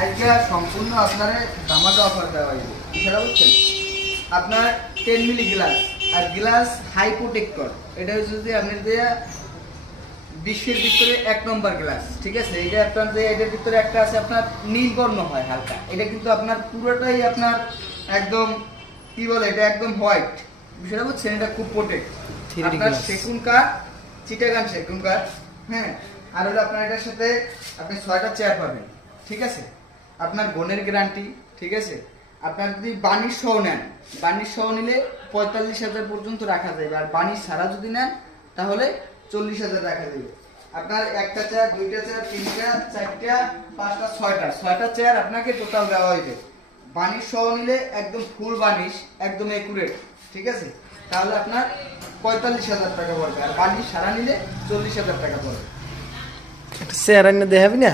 আজকে সম্পূর্ণ আপনার দামাটা অফার দেওয়া হয়েছে, সেটা বুঝছেন। আপনার 10 মিলি গ্লাস আর গ্লাস হাই প্রোটেক্টর, এটা হচ্ছে যে আপনার যে বিশ্বের ভিতরে 1 নম্বর গ্লাস, ঠিক আছে। এটা আপনার যে এটার ভিতরে একটা আছে আপনার নীলবর্ণ হয় হালকা, এটা কিন্তু আপনার পুরোটাই আপনার একদম কি বলে, এটা একদম হোয়াইট, বিষয়টা বুঝছেন। এটা খুব প্রোটেক্ট, আপনার সেগুন কাঠ, চিটাগাং সেগুন কাঠ, হ্যাঁ। আর হলো আপনার এটার সাথে আপনি 6টা চেয়ার পাবেন, ঠিক আছে। আপনার গনের গ্যারান্টি, ঠিক আছে। আপনার যদি বানিশ সহ নেন, বানিশ সহ নিলে 45,000 পর্যন্ত রাখা যাবে, আর বানিশ ছাড়া যদি নেন তাহলে 40,000 রাখা যাবে। আপনার একটা চেয়ার, দুইটা চেয়ার, তিনটা, চারটা, পাঁচটা, ছয়টা চেয়ার আপনাকে টোটাল দেওয়া হইবে। বানিশ সহ নিলে একদম ফুল বানিশ, একদম একুরেট, ঠিক আছে। তাহলে আপনার 45,000 টাকা পড়বে, আর বানিশ সারা নিলে 40,000 টাকা পড়বে। একটা চেয়ার এনে দেখাবি না?